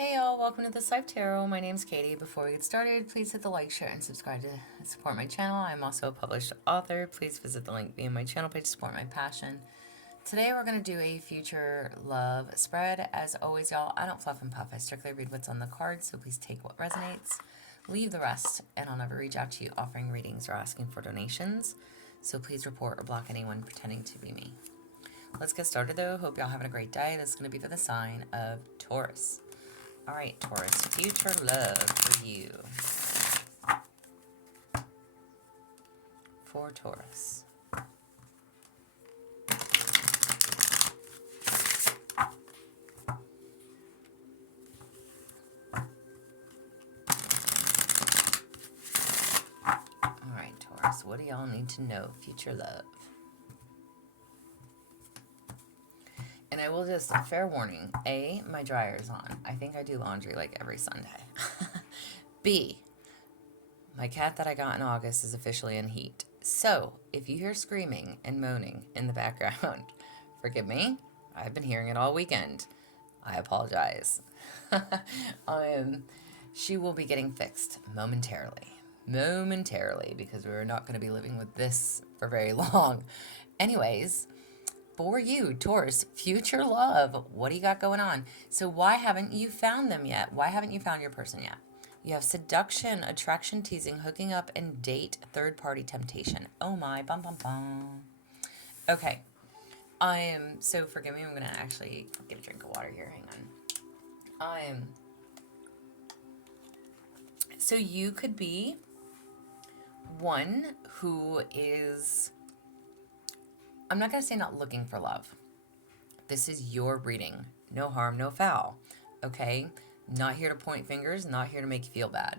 Hey y'all, welcome to the Life Tarot. My name's Katie. Before we get started, please hit the like, share, and subscribe to support my channel. I'm also a published author. Please visit the link in my channel page to support my passion. Today we're going to do a future love spread. As always, y'all, I don't fluff and puff. I strictly read what's on the cards, so please take what resonates, leave the rest, and I'll never reach out to you offering readings or asking for donations. So please report or block anyone pretending to be me. Let's get started though. Hope y'all having a great day. This is going to be for the sign of Taurus. All right, Taurus, future love for you. For Taurus. All right, Taurus, what do y'all need to know? Future love. And I will just, fair warning, A, my dryer's on. I think I do laundry like every Sunday. B, my cat that I got in August is officially in heat. So, if you hear screaming and moaning in the background, forgive me. I've been hearing it all weekend. I apologize. She will be getting fixed momentarily. Momentarily, because we're not going to be living with this for very long. Anyways, for you, Taurus, future love, what do you got going on? So why haven't you found them yet? Why haven't you found your person yet? You have seduction, attraction, teasing, hooking up, and date, third-party temptation. Oh my, bum, bum, bum. Okay. So forgive me, I'm going to actually get a drink of water here. Hang on. So you could be one who is, I'm not going to say not looking for love. This is your reading. No harm, no foul. Okay? Not here to point fingers, not here to make you feel bad.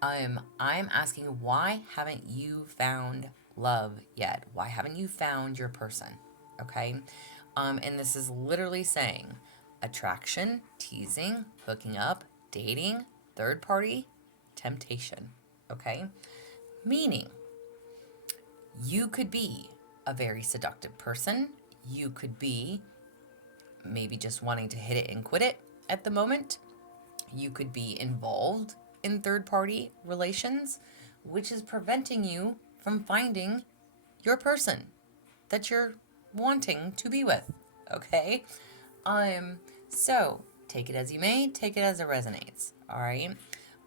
I'm asking, why haven't you found love yet? Why haven't you found your person? Okay? And this is literally saying attraction, teasing, hooking up, dating, third party, temptation. Okay? Meaning, you could be a very seductive person. You could be maybe just wanting to hit it and quit it at the moment. You could be involved in third-party relations, which is preventing you from finding your person that you're wanting to be with. Okay? So take it as you may, take it as it resonates. All right?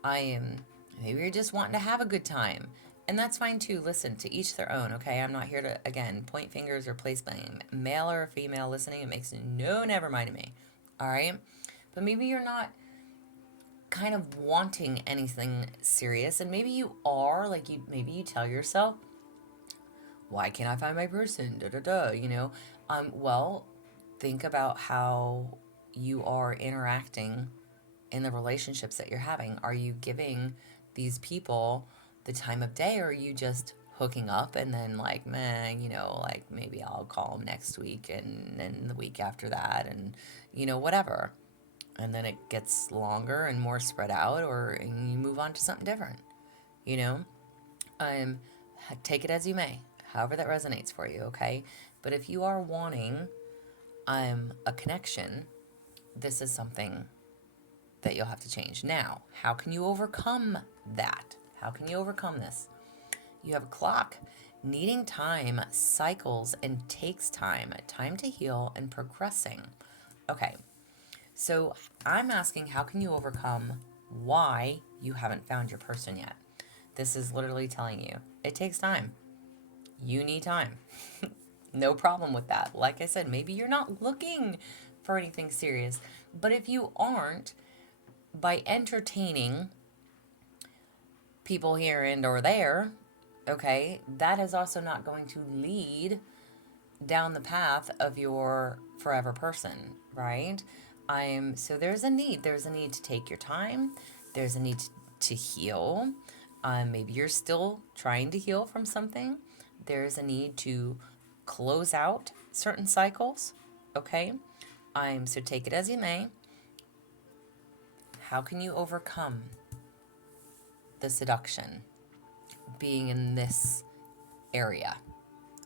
Maybe you're just wanting to have a good time. And that's fine too. Listen, to each their own, okay? I'm not here to, again, point fingers or place blame. Male or female listening, it makes no never mind to me. All right? But maybe you're not kind of wanting anything serious, and maybe you are, like, maybe you tell yourself, why can't I find my person? Da da da, you know? Well, think about how you are interacting in the relationships that you're having. Are you giving these people the time of day, or are you just hooking up and then like, man, you know, like maybe I'll call them next week and then the week after that, and you know, whatever. And then it gets longer and more spread out, and you move on to something different, you know? Take it as you may, however that resonates for you, okay? But if you are wanting a connection, this is something that you'll have to change. Now, how can you overcome that? How can you overcome this? You have a clock. Needing time cycles and takes time. Time to heal and progressing. Okay, so I'm asking, how can you overcome why you haven't found your person yet? This is literally telling you, it takes time. You need time. No problem with that. Like I said, maybe you're not looking for anything serious, but if you aren't, by entertaining people here and or there, okay, that is also not going to lead down the path of your forever person, right? So there's a need. There's a need to take your time. There's a need to heal. Maybe you're still trying to heal from something. There's a need to close out certain cycles, okay? So take it as you may. How can you overcome the seduction being in this area,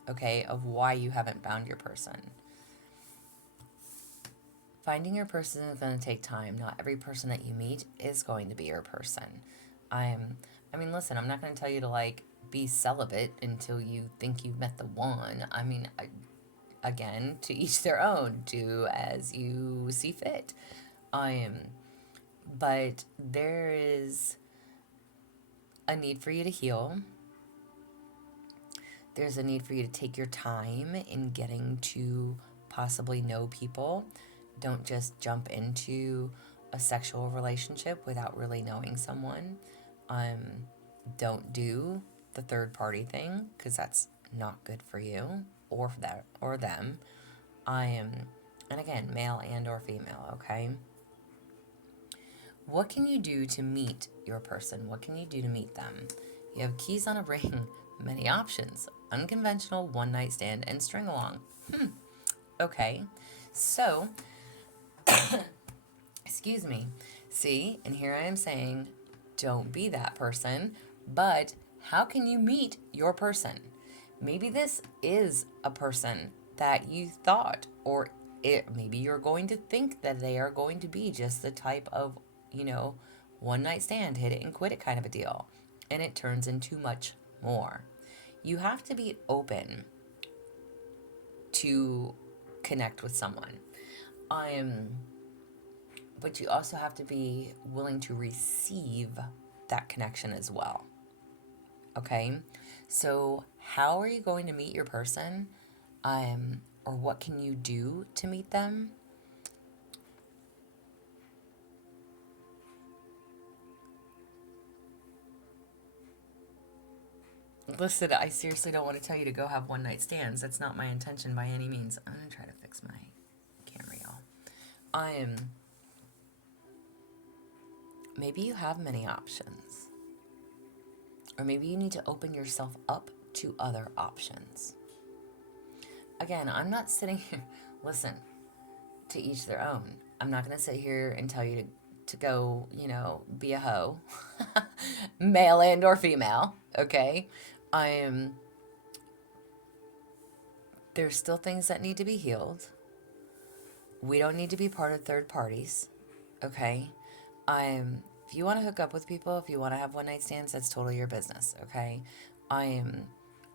okay, of why you haven't found your person? Finding your person is going to take time. Not every person that you meet is going to be your person. I mean, listen, I'm not going to tell you to like be celibate until you think you've met the one. I mean, again, to each their own. Do as you see fit. But there is a need for you to heal. There's a need for you to take your time in getting to possibly know people. Don't just jump into a sexual relationship without really knowing someone. Don't do the third party thing because that's not good for you or for that or them. And again, male and or female, okay? What can you do to meet your person? What can you do to meet them? You have keys on a ring, many options, unconventional, one night stand, and string along. Okay, so, excuse me. See, and here I am saying, don't be that person, but how can you meet your person? Maybe this is a person that you thought, or maybe you're going to think that they are going to be just the type of, one night stand, hit it and quit it kind of a deal. And it turns into much more. You have to be open to connect with someone. But you also have to be willing to receive that connection as well. Okay? So, how are you going to meet your person? Or what can you do to meet them? Listen, I seriously don't want to tell you to go have one night stands. That's not my intention by any means. I'm going to try to fix my camera, y'all. Maybe you have many options. Or maybe you need to open yourself up to other options. Again, I'm not sitting here, listen, to each their own. I'm not going to sit here and tell you to go, be a hoe, male and or female, okay? There's still things that need to be healed. We don't need to be part of third parties, okay? If you want to hook up with people, if you want to have one night stands, that's totally your business, okay?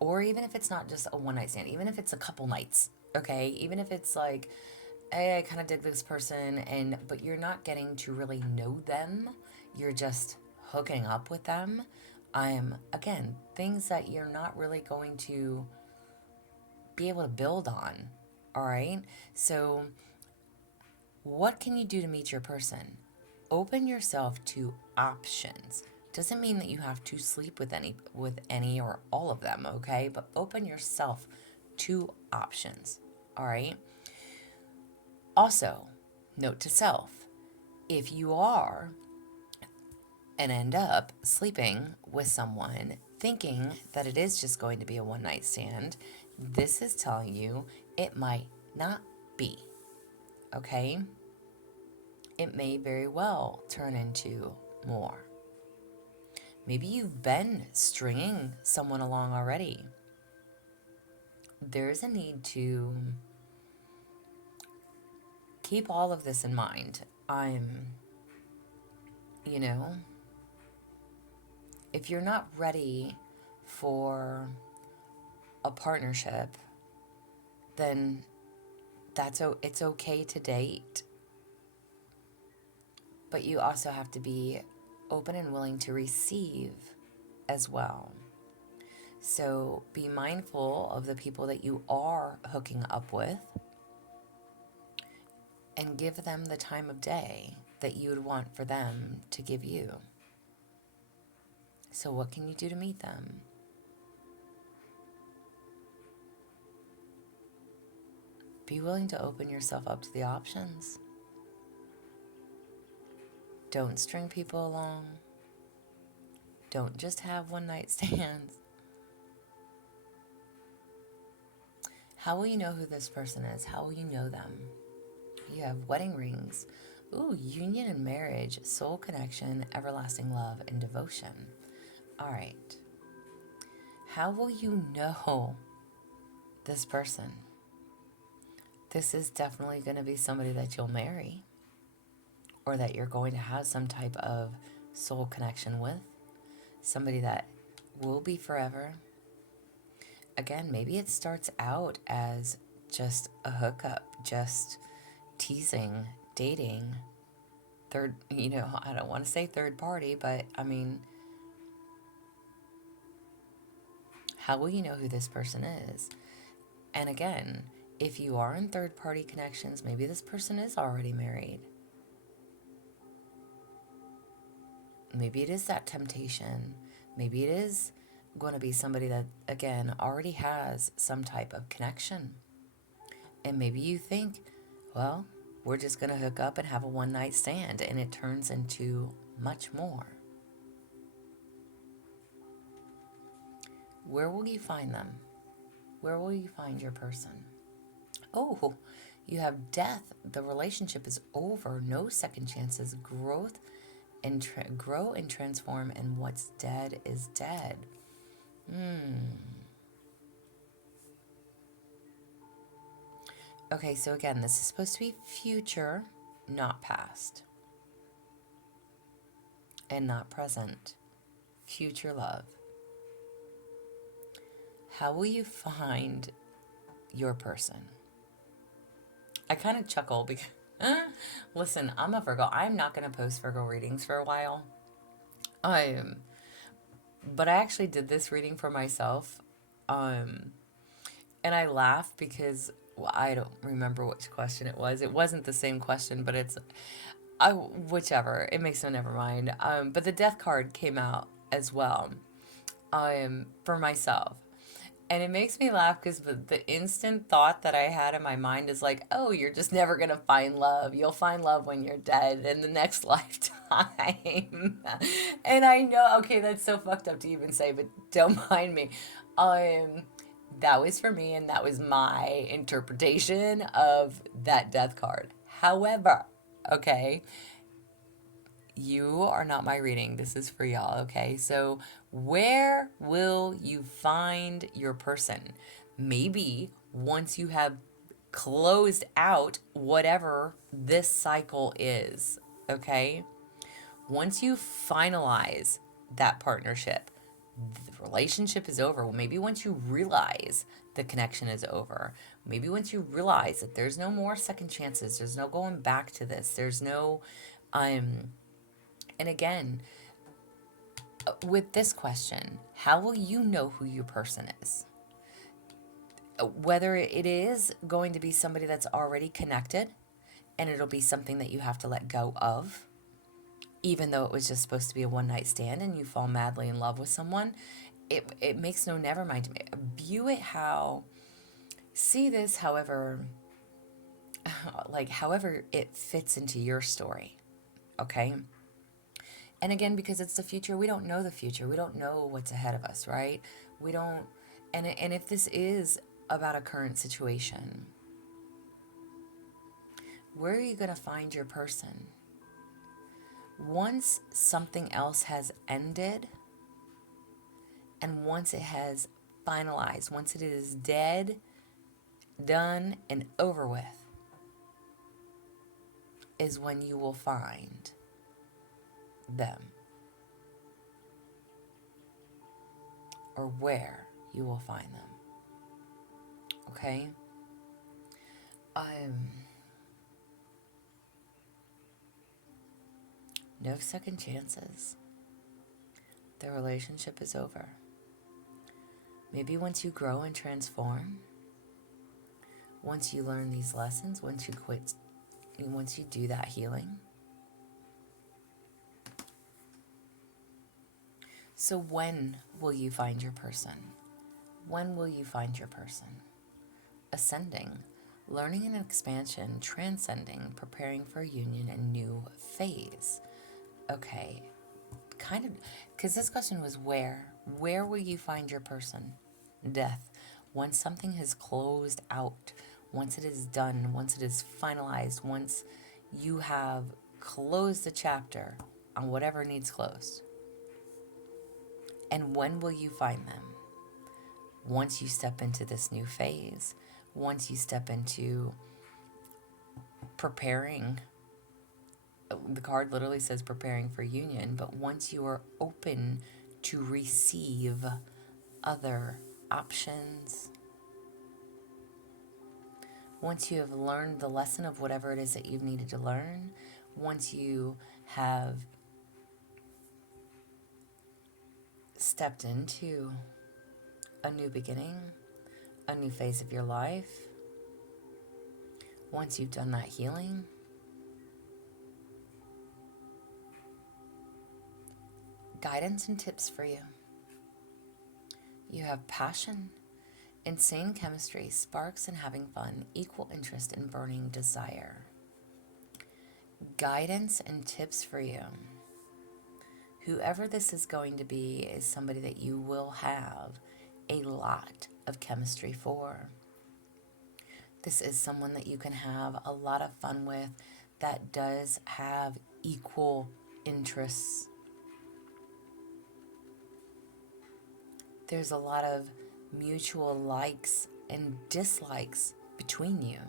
Or even if it's not just a one night stand, even if it's a couple nights, okay? Even if it's like, hey, I kind of dig this person, but you're not getting to really know them. You're just hooking up with them. Again, things that you're not really going to be able to build on, all right? So what can you do to meet your person? Open yourself to options. Doesn't mean that you have to sleep with any or all of them, okay? But open yourself to options, all right? Also, note to self, if you are and end up sleeping with someone thinking that it is just going to be a one night stand, this is telling you it might not be, okay? It may very well turn into more. Maybe you've been stringing someone along already. There's a need to keep all of this in mind. If you're not ready for a partnership, then it's okay to date. But you also have to be open and willing to receive as well. So be mindful of the people that you are hooking up with and give them the time of day that you would want for them to give you. So what can you do to meet them? Be willing to open yourself up to the options. Don't string people along. Don't just have one night stands. How will you know who this person is? How will you know them? You have wedding rings. Ooh, union and marriage, soul connection, everlasting love, and devotion. All right. How will you know this person? This is definitely going to be somebody that you'll marry, or that you're going to have some type of soul connection with. Somebody that will be forever. Again, maybe it starts out as just a hookup, just teasing, dating, I don't want to say third party, but I mean, how will you know who this person is? And again, if you are in third party connections, maybe this person is already married. Maybe it is that temptation. Maybe it is going to be somebody that, again, already has some type of connection. And maybe you think, well, we're just going to hook up and have a one night stand, and it turns into much more. Where will you find them? Where will you find your person? Oh, you have death. The relationship is over. No second chances. Growth and grow and transform, and what's dead is dead. Okay, so again, this is supposed to be future, not past. And not present. Future love. How will you find your person? I kind of chuckle because, listen, I'm a Virgo. I'm not going to post Virgo readings for a while. But I actually did this reading for myself. And I laugh because I don't remember which question it was. It wasn't the same question, but it's whichever. It makes no never mind. But the death card came out as well for myself. And it makes me laugh because the instant thought that I had in my mind is like, oh, you're just never going to find love. You'll find love when you're dead in the next lifetime. And I know, okay, that's so fucked up to even say, but don't mind me. That was for me, and that was my interpretation of that death card. However, okay, you are not my reading. This is for y'all, okay? So where will you find your person? Maybe once you have closed out whatever this cycle is, okay? Once you finalize that partnership, the relationship is over. Well, maybe once you realize the connection is over, maybe once you realize that there's no more second chances, there's no going back to this, there's no and again, with this question, how will you know who your person is? Whether it is going to be somebody that's already connected and it'll be something that you have to let go of, even though it was just supposed to be a one night stand and you fall madly in love with someone, it makes no never mind to me. View it see this however it fits into your story, okay? And again, because it's the future, we don't know the future. We don't know what's ahead of us, right? We don't, and if this is about a current situation, where are you going to find your person? Once something else has ended, and once it has finalized, once it is dead, done, and over with, is when you will find them, or where you will find them. Okay? No second chances. The relationship is over. Maybe once you grow and transform, once you learn these lessons, once you do that healing. So when will you find your person? When will you find your person? Ascending, learning and expansion, transcending, preparing for union and new phase. Okay, kind of, because this question was where? Where will you find your person? Death. Once something has closed out, once it is done, once it is finalized, once you have closed the chapter on whatever needs closed. And when will you find them? Once you step into this new phase, once you step into preparing. The card literally says preparing for union, but once you are open to receive other options, once you have learned the lesson of whatever it is that you've needed to learn, once you have stepped into a new beginning, a new phase of your life, once you've done that healing, guidance and tips for you. You have passion, insane chemistry, sparks and having fun, equal interest and burning desire. Guidance and tips for you. Whoever this is going to be is somebody that you will have a lot of chemistry for. This is someone that you can have a lot of fun with that does have equal interests. There's a lot of mutual likes and dislikes between you.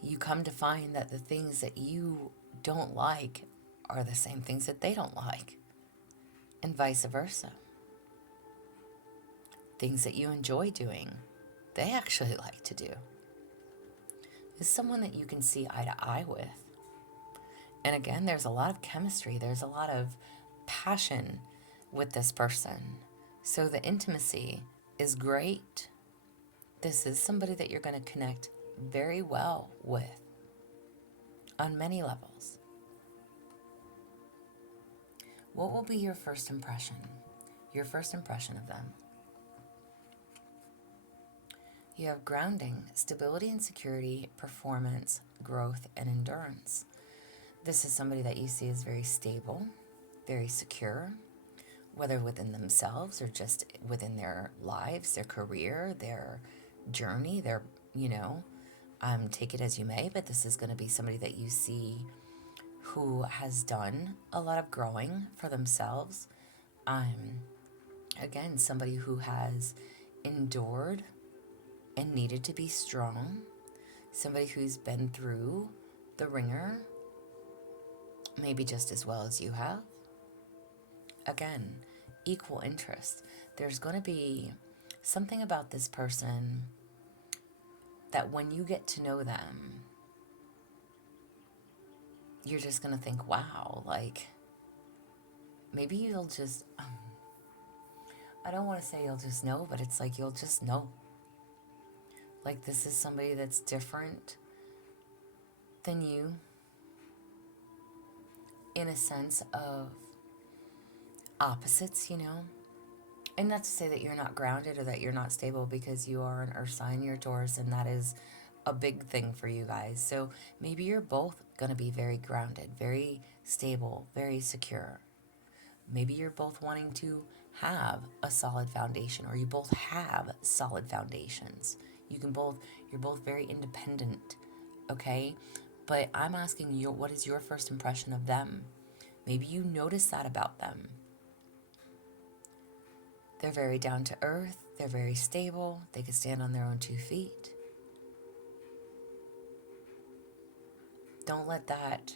You come to find that the things that you don't like are the same things that they don't like, and vice versa. Things that you enjoy doing, they actually like to do. Is someone that you can see eye to eye with. And again, there's a lot of chemistry, there's a lot of passion with this person. So the intimacy is great. This is somebody that you're going to connect very well with on many levels. What will be your first impression? Your first impression of them. You have grounding, stability and security, performance, growth, and endurance. This is somebody that you see as very stable, very secure, whether within themselves or just within their lives, their career, their journey, their, take it as you may, but this is going to be somebody that you see who has done a lot of growing for themselves. Again, somebody who has endured and needed to be strong, somebody who's been through the ringer, maybe just as well as you have. Again, equal interest. There's going to be something about this person that when you get to know them, you're just going to think, wow, like, maybe you'll just, I don't want to say you'll just know, but it's like you'll just know. Like, this is somebody that's different than you in a sense of opposites, And not to say that you're not grounded or that you're not stable, because you are an earth sign, you're Taurus, and that is a big thing for you guys. So maybe you're both going to be very grounded, very stable, very secure. Maybe you're both wanting to have a solid foundation, or you both have solid foundations. You're both very independent, okay? But I'm asking you, what is your first impression of them? Maybe you notice that about them. They're very down to earth. They're very stable. They can stand on their own 2 feet. Don't let that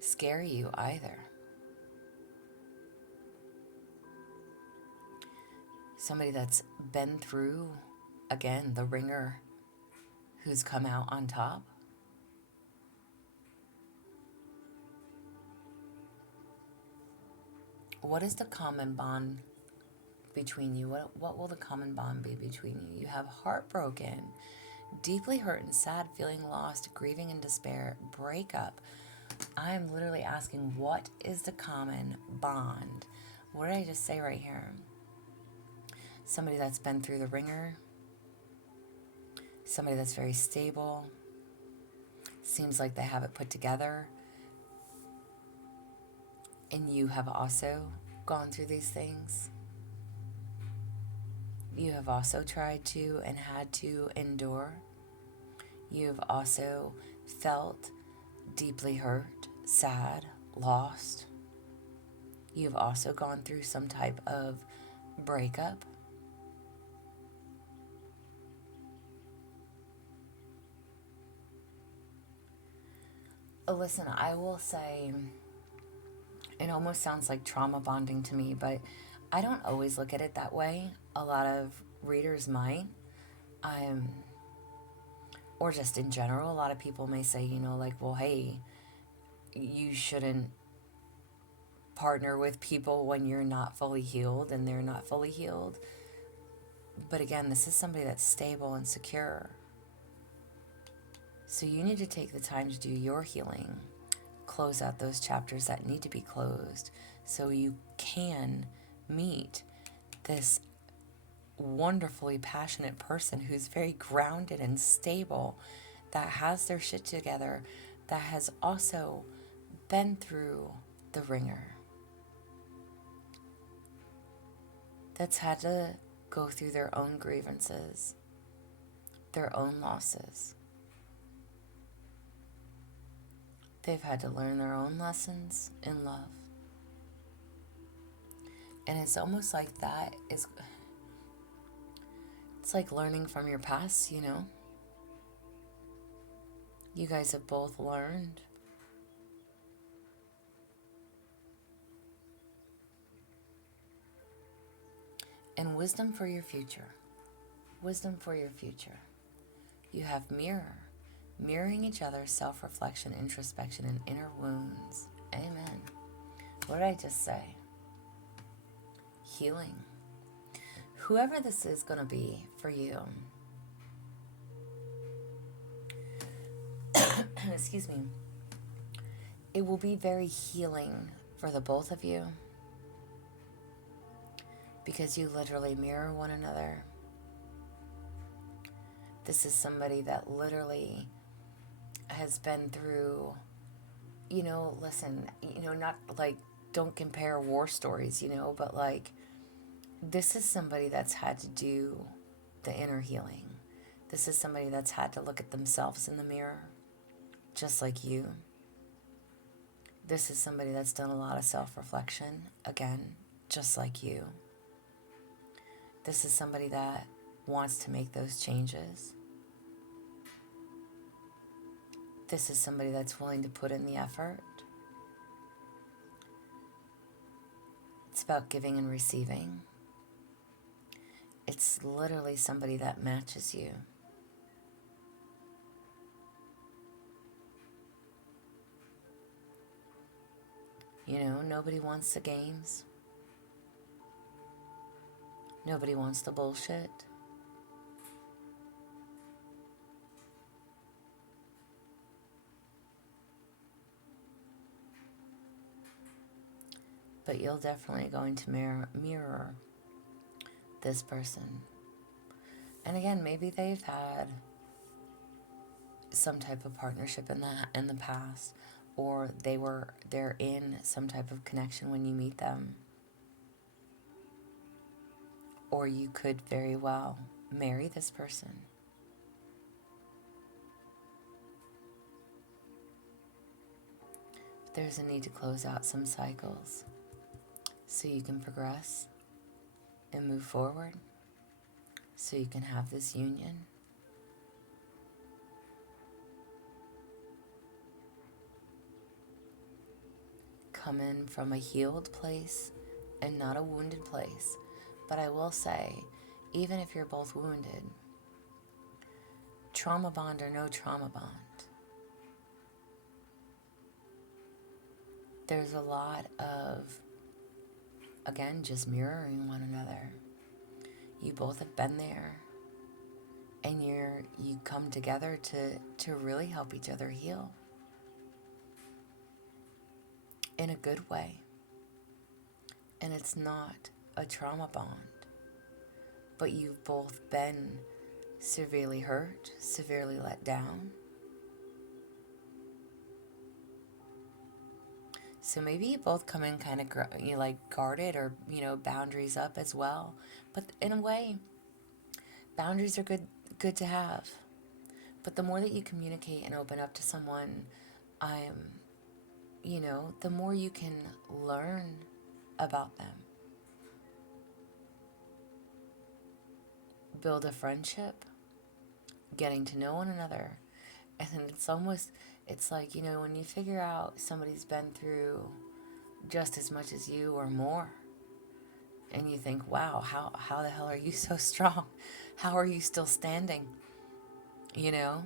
scare you either. Somebody that's been through, again, the ringer, who's come out on top. What is the common bond between you? What will the common bond be between you? You have heartbroken, deeply hurt and sad, feeling lost, grieving and despair, breakup. I'm literally asking, what is the common bond? What did I just say right here? Somebody that's been through the ringer, somebody that's very stable, seems like they have it put together, and you have also gone through these things. You have also tried to and had to endure. You've also felt deeply hurt, sad, lost. You've also gone through some type of breakup. Listen, I will say, it almost sounds like trauma bonding to me, but I don't always look at it that way. A lot of readers might. Um, or just in general, a lot of people may say, like, well, hey, you shouldn't partner with people when you're not fully healed and they're not fully healed. But again, this is somebody that's stable and secure. So you need to take the time to do your healing, close out those chapters that need to be closed so you can meet this wonderfully passionate person who's very grounded and stable, that has their shit together, that has also been through the ringer, that's had to go through their own grievances, their own losses. They've had to learn their own lessons in love. And it's almost like it's like learning from your past, You guys have both learned. And wisdom for your future. Wisdom for your future. You have mirroring each other, self-reflection, introspection, and inner wounds. Amen. What did I just say? Healing. Whoever this is going to be for you, excuse me, it will be very healing for the both of you, because you literally mirror one another. This is somebody that literally has been through, listen, not like, don't compare war stories, but like, this is somebody that's had to do the inner healing. This is somebody that's had to look at themselves in the mirror, just like you. This is somebody that's done a lot of self-reflection, again, just like you. This is somebody that wants to make those changes. This is somebody that's willing to put in the effort. It's about giving and receiving. It's literally somebody that matches you. Nobody wants the games. Nobody wants the bullshit. But you're definitely going to mirror this person. And again, maybe they've had some type of partnership in the past, or they're in some type of connection when you meet them. Or you could very well marry this person. There's a need to close out some cycles so you can progress and move forward, so you can have this union. Come in from a healed place and not a wounded place. But I will say, even if you're both wounded, trauma bond or no trauma bond, there's a lot of, again, just mirroring one another. You both have been there, and you come together to really help each other heal in a good way. And it's not a trauma bond, but you've both been severely hurt, severely let down. So maybe you both come in kind of guarded, or boundaries up as well. But in a way, boundaries are good to have. But the more that you communicate and open up to someone, the more you can learn about them. Build a friendship, getting to know one another. And It's like, you know, when you figure out somebody's been through just as much as you or more, and you think, wow, how the hell are you so strong? How are you still standing? You know?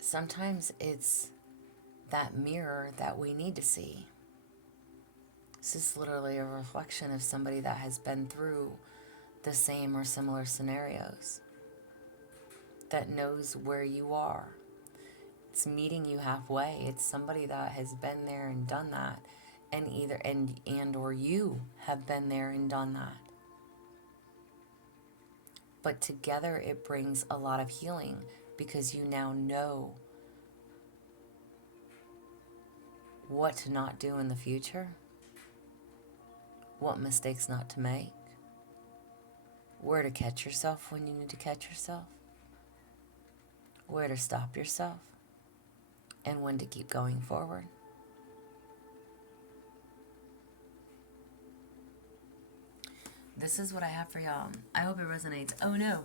Sometimes it's that mirror that we need to see. This is literally a reflection of somebody that has been through the same or similar scenarios, that knows where you are. It's meeting you halfway. It's somebody that has been there and done that, and either and or you have been there and done that. But together it brings a lot of healing, because you now know what to not do in the future, what mistakes not to make, where to catch yourself when you need to catch yourself, where to stop yourself, and when to keep going forward. This is what I have for y'all. I hope it resonates. Oh no,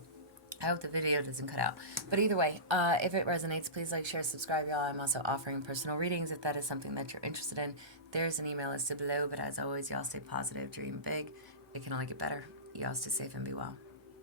I hope the video doesn't cut out. But either way, if it resonates, please like, share, subscribe, y'all. I'm also offering personal readings if that is something that you're interested in. There's an email listed below. But as always, y'all stay positive, dream big. It can only get better. Y'all stay safe and be well.